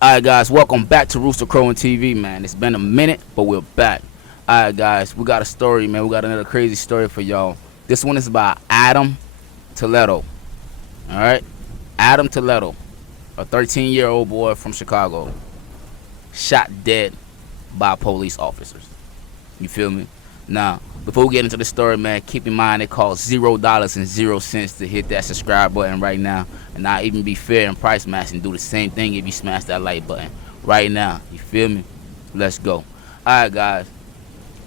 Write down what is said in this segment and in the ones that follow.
Alright guys, welcome back to Rooster Crow and TV, man. It's been a minute, but we're back. Alright guys, we got a story, man. We got another crazy story for y'all. This one is about Adam Toledo. Alright? Adam Toledo, a 13-year-old boy from Chicago, shot dead by police officers. You feel me? Now, before we get into the story, man, keep in mind it costs $0.00 to hit that subscribe button right now, and not even be fair and price match and do the same thing if you smash that like button right now. You feel me? Let's go. Alright guys,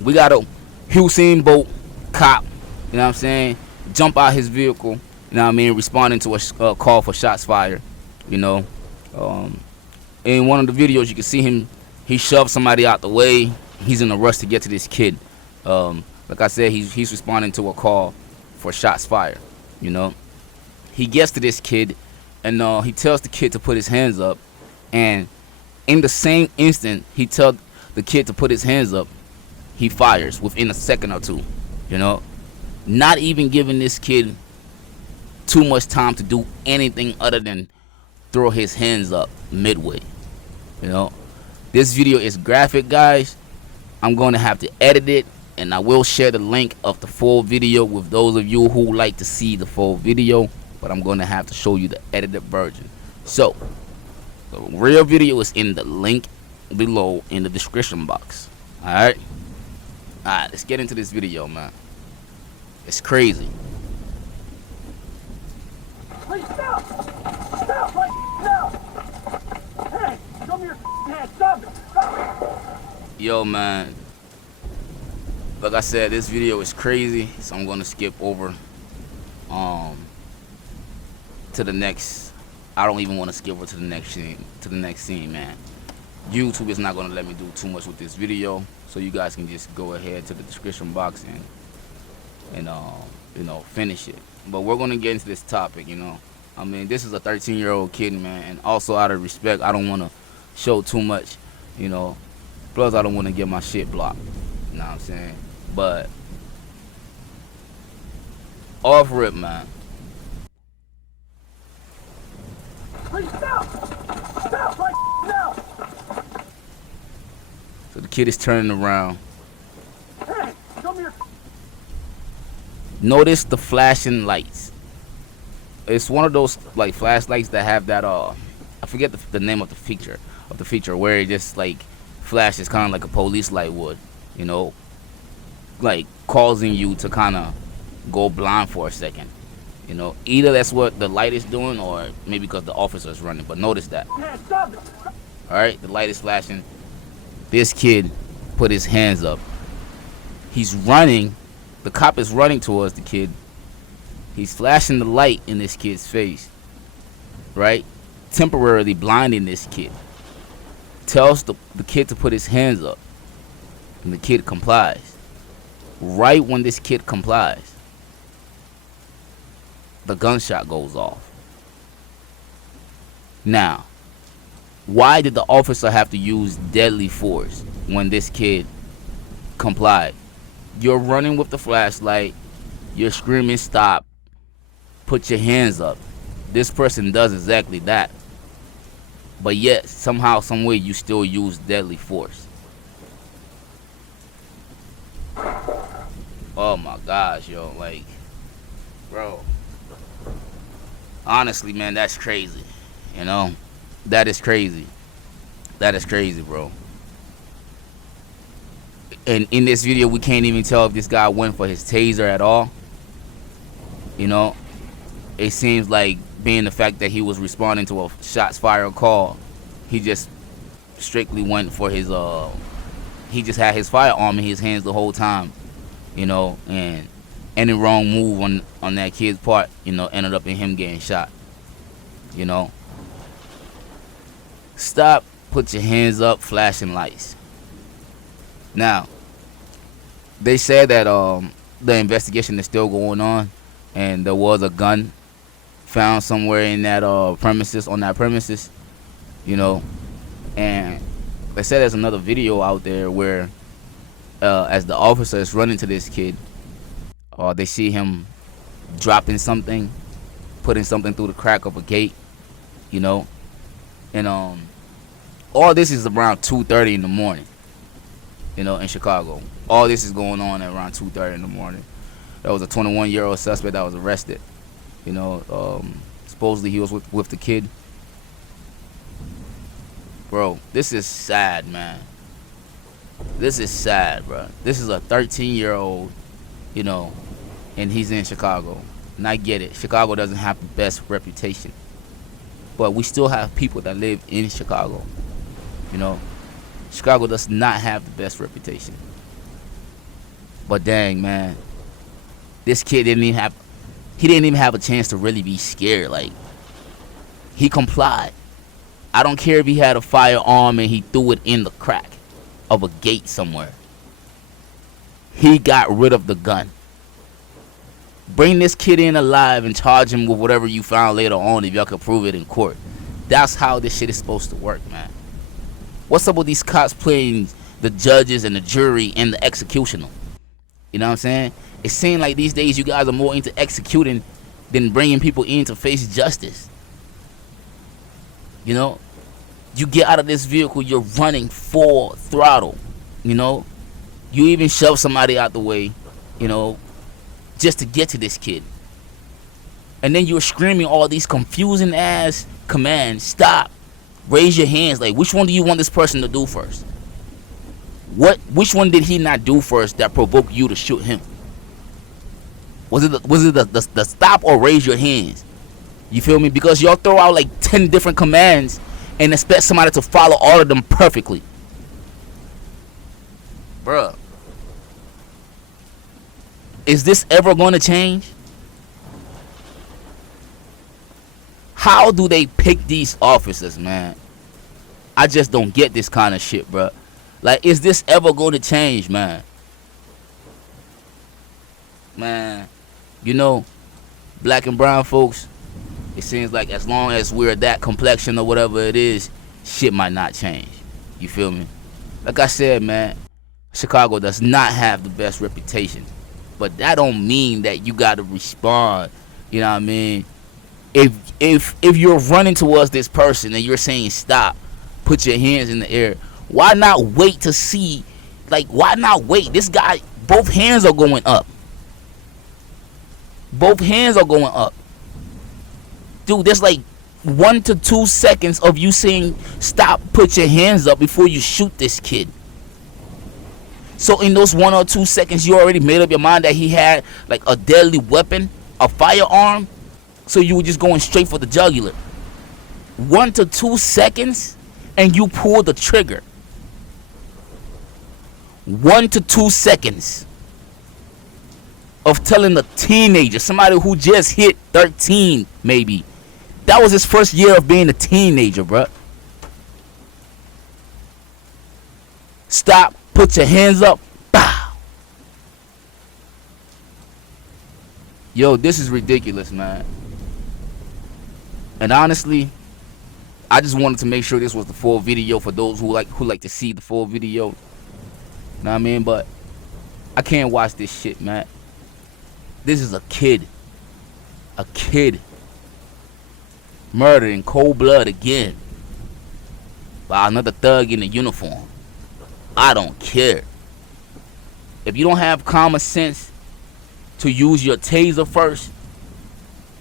we got a Houston Bolt cop, you know what I'm saying, jump out his vehicle, you know what I mean, responding to a call for shots fired. You know, in one of the videos you can see him, he shoved somebody out the way. He's in a rush to get to this kid. Like I said, he's responding to a call for shots fired. You know, he gets to this kid, and he tells the kid to put his hands up. And in the same instant he tells the kid to put his hands up, he fires within a second or two. You know, not even giving this kid too much time to do anything other than throw his hands up midway. You know, this video is graphic, guys. I'm going to have to edit it, and I will share the link of the full video with those of you who like to see the full video, but I'm going to have to show you the edited version. So the real video is in the link below in the description box. Alright, let's get into this video, man. It's crazy. Please stop! Stop right now! Hey, show me your hand. Stop it! Stop it! Yo, man. Like I said, this video is crazy, so I'm gonna skip over to the next. I don't even want to skip over to the next scene, man. YouTube is not gonna let me do too much with this video, so you guys can just go ahead to the description box and you know, finish it. But we're gonna get into this topic. You know, I mean, this is a 13-year-old kid, man, and also out of respect, I don't want to show too much, you know. Plus, I don't want to get my shit blocked. You know what I'm saying? But off rip, man. Please stop! Stop right now! So the kid is turning around. Hey, show me your... Notice the flashing lights. It's one of those like flashlights that have that I forget the name of the feature where it just like flashes kind of like a police light would, you know, like causing you to kind of go blind for a second. You know, either that's what the light is doing, or maybe because the officer is running. But notice that. Hey, stop it! All right, the light is flashing. This kid put his hands up. He's running. The cop is running towards the kid. He's flashing the light in this kid's face, right? Temporarily blinding this kid. Tells the kid to put his hands up, and the kid complies. Right when this kid complies, the gunshot goes off. Now, why did the officer have to use deadly force when this kid complied? You're running with the flashlight. You're screaming, stop. Put your hands up. This person does exactly that. But yet, somehow, some way, you still use deadly force. Oh my gosh, yo. Like, bro. Honestly, man, that's crazy. You know? That is crazy. That is crazy, bro. And in this video, we can't even tell if this guy went for his taser at all. You know, it seems like, being the fact that he was responding to a shots fired call, he just strictly went for his he just had his firearm in his hands the whole time. You know, and any wrong move on that kid's part, you know, ended up in him getting shot. You know, stop, put your hands up, flashing lights. Now, they said that the investigation is still going on, and there was a gun found somewhere in that premises, you know. And they said there's another video out there where as the officer is running to this kid, they see him dropping something, putting something through the crack of a gate, you know. And All this is around 2:30 in the morning, in Chicago. All this is going on at around 2:30 in the morning. There was a 21-year-old suspect that was arrested. Supposedly he was with the kid. Bro, this is sad, man. This is sad, bro. This is a 13-year-old, and he's in Chicago. And I get it. Chicago doesn't have the best reputation. But we still have people that live in Chicago. Chicago does not have the best reputation. But dang, man. This kid didn't even have a chance to really be scared. Like, he complied. I don't care if he had a firearm and he threw it in the crack of a gate somewhere. He got rid of the gun. Bring this kid in alive and charge him with whatever you found later on if y'all could prove it in court. That's how this shit is supposed to work, man. What's up with these cops playing the judges and the jury and the executioner? You know what I'm saying? It seems like these days you guys are more into executing than bringing people in to face justice. You get out of this vehicle, you're running full throttle. You even shove somebody out the way, just to get to this kid. And then you're screaming all these confusing ass commands. Stop. Raise your hands. Like, which one do you want this person to do first? Which one did he not do first that provoked you to shoot him? Was it the stop or raise your hands? You feel me? Because y'all throw out like 10 different commands and expect somebody to follow all of them perfectly. Bruh. Is this ever going to change? How do they pick these officers, man? I just don't get this kind of shit, bruh. Like, is this ever going to change, man? Man, black and brown folks, it seems like as long as we're that complexion or whatever it is, shit might not change. You feel me? Like I said, man, Chicago does not have the best reputation. But that don't mean that you gotta respond. You know what I mean? If you're running towards this person and you're saying stop, put your hands in the air, why not wait to see? Like, why not wait? This guy, both hands are going up. Both hands are going up. Dude, there's like 1 to 2 seconds of you saying stop, put your hands up before you shoot this kid. So in those 1 or 2 seconds, you already made up your mind that he had like a deadly weapon, a firearm. So you were just going straight for the jugular. 1 to 2 seconds and you pull the trigger. 1 to 2 seconds of telling a teenager, somebody who just hit 13 maybe. That was his first year of being a teenager, bruh. Stop, put your hands up, bow. Yo, this is ridiculous, man. And honestly, I just wanted to make sure this was the full video for those who like to see the full video. Know what I mean? But I can't watch this shit, man. This is a kid. A kid. Murdered in cold blood again. By another thug in a uniform. I don't care. If you don't have common sense to use your taser first,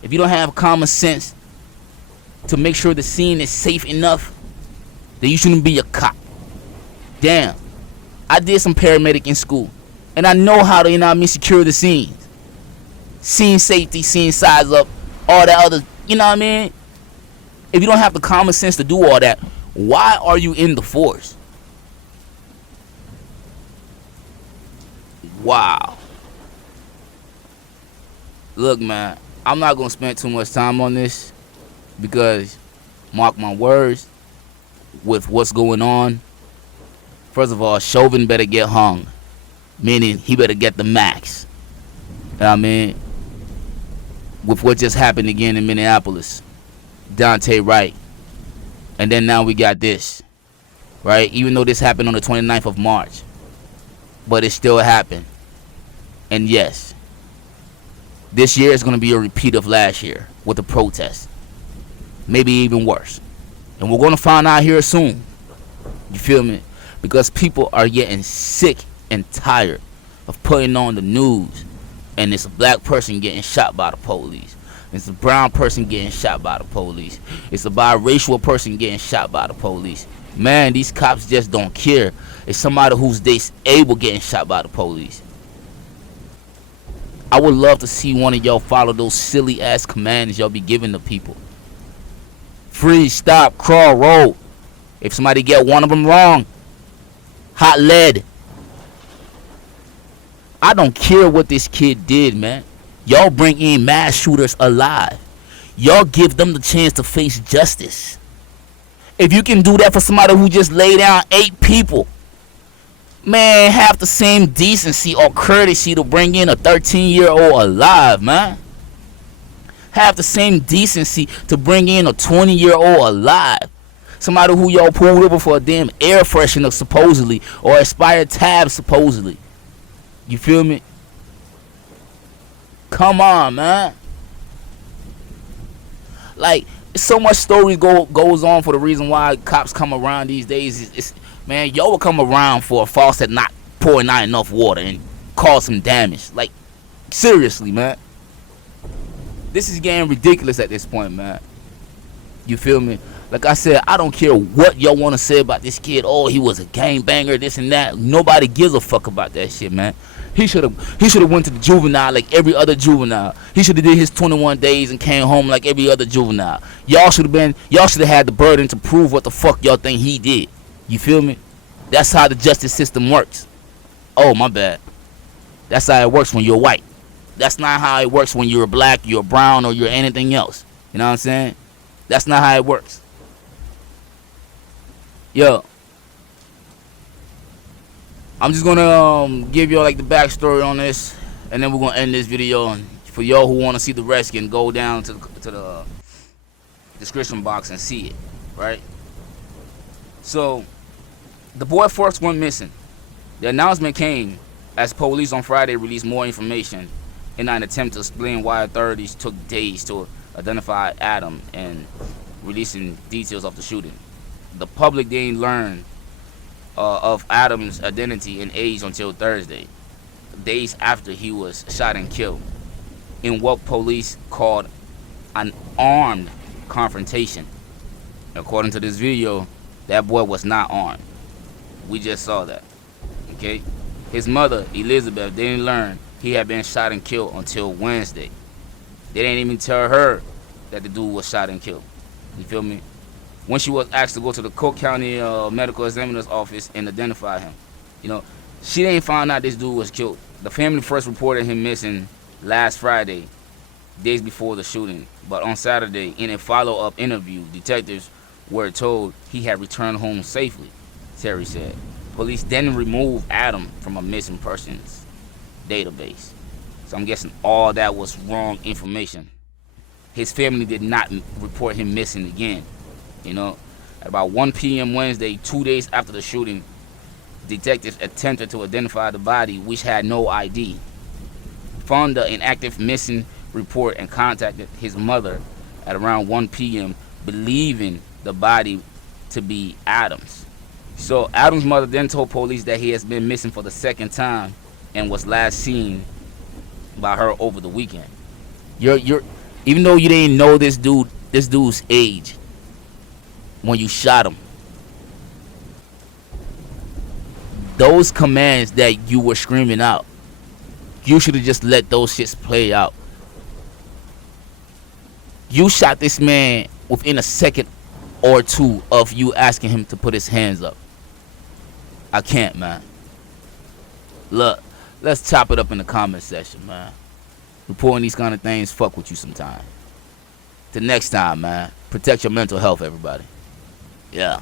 if you don't have common sense to make sure the scene is safe enough, then you shouldn't be a cop. Damn. I did some paramedic in school, and I know how to, secure the scenes. Scene safety, scene size up, all that other, you know what I mean? If you don't have the common sense to do all that, why are you in the force? Wow. Look, man, I'm not going to spend too much time on this because, mark my words, with what's going on, first of all, Chauvin better get hung. Meaning he better get the max. You know what I mean? With what just happened again in Minneapolis. Dante Wright. And then now we got this. Right? Even though this happened on the 29th of March. But it still happened. And yes, this year is going to be a repeat of last year with the protest. Maybe even worse. And we're going to find out here soon. You feel me? Because people are getting sick and tired of putting on the news, and it's a black person getting shot by the police. It's a brown person getting shot by the police. It's a biracial person getting shot by the police. Man, these cops just don't care. It's somebody who's disabled getting shot by the police. I would love to see one of y'all follow those silly ass commands y'all be giving the people. Freeze, stop, crawl, roll. If somebody get one of them wrong, hot lead. I don't care what this kid did, man. Y'all bring in mass shooters alive. Y'all give them the chance to face justice. If you can do that for somebody who just laid down 8 people, man, have the same decency or courtesy to bring in a 13-year-old alive, man. Have the same decency to bring in a 20-year-old alive. Somebody who y'all pulled over for a damn air freshener supposedly, or expired tab supposedly. You feel me? Come on, man. Like, so much story goes on for the reason why cops come around these days. Man, y'all will come around for a faucet not pouring not enough water and cause some damage. Like, seriously, man. This is getting ridiculous at this point, man. You feel me? Like I said, I don't care what y'all want to say about this kid. Oh, he was a gangbanger, this and that. Nobody gives a fuck about that shit, man. He should have went to the juvenile like every other juvenile. He should have did his 21 days and came home like every other juvenile. Y'all should have had the burden to prove what the fuck y'all think he did. You feel me? That's how the justice system works. Oh, my bad. That's how it works when you're white. That's not how it works when you're black, you're brown, or you're anything else. You know what I'm saying? That's not how it works. Yo, I'm just gonna give y'all like the backstory on this, and then we're gonna end this video. And for y'all who want to see the rest, can go down to the description box and see it, right? So, the boy first went missing. The announcement came as police on Friday released more information in an attempt to explain why authorities took days to identify Adam and releasing details of the shooting. The public didn't learn of Adam's identity and age until Thursday, days after he was shot and killed, in what police called an armed confrontation. According to this video, that boy was not armed. We just saw that. Okay? His mother, Elizabeth, didn't learn he had been shot and killed until Wednesday. They didn't even tell her that the dude was shot and killed. You feel me? When she was asked to go to the Cook County Medical Examiner's office and identify him, you know, she didn't find out this dude was killed. The family first reported him missing last Friday, days before the shooting. But on Saturday, in a follow-up interview, detectives were told he had returned home safely, Terry said. Police then removed Adam from a missing persons database. So I'm guessing all that was wrong information. His family did not report him missing again. You know, at about 1 p.m. Wednesday, 2 days after the shooting, detectives attempted to identify the body, which had no ID. Found the inactive missing report and contacted his mother at around 1 p.m., believing the body to be Adam's. So Adam's mother then told police that he has been missing for the second time and was last seen by her over the weekend. You're even though you didn't know this dude's age when you shot him, those commands that you were screaming out, you should have just let those shits play out. You shot this man within a second or two of you asking him to put his hands up. I can't, man. Look, let's chop it up in the comment section, man. Reporting these kind of things fuck with you sometime. Till next time, man. Protect your mental health, everybody. Yeah.